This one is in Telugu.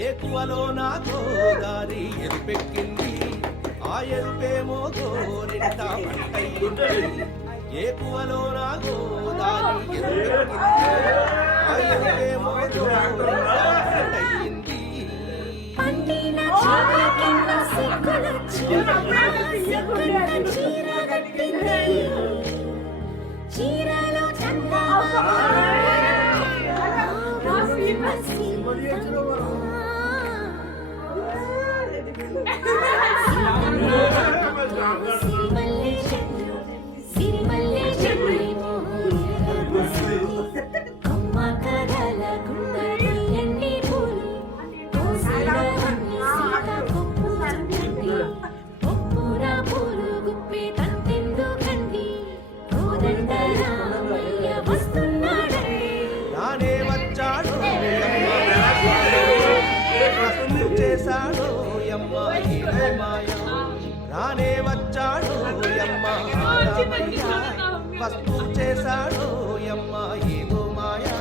ఏకువలో నా గోదారి ఎరుపెక్కింది ఆ ఎరుపేమో గోరింట పంటయింది ఏకువలో నా గోదారి ఎరుపెక్కింది ఆ ఎరుపేమో గోరింట పంటయింది చీరలో చేశాడు యమ్మ మాయ రానే వచ్చాడు యమ్మ వస్తు చేశాడు యమ్మ ఏమో మాయా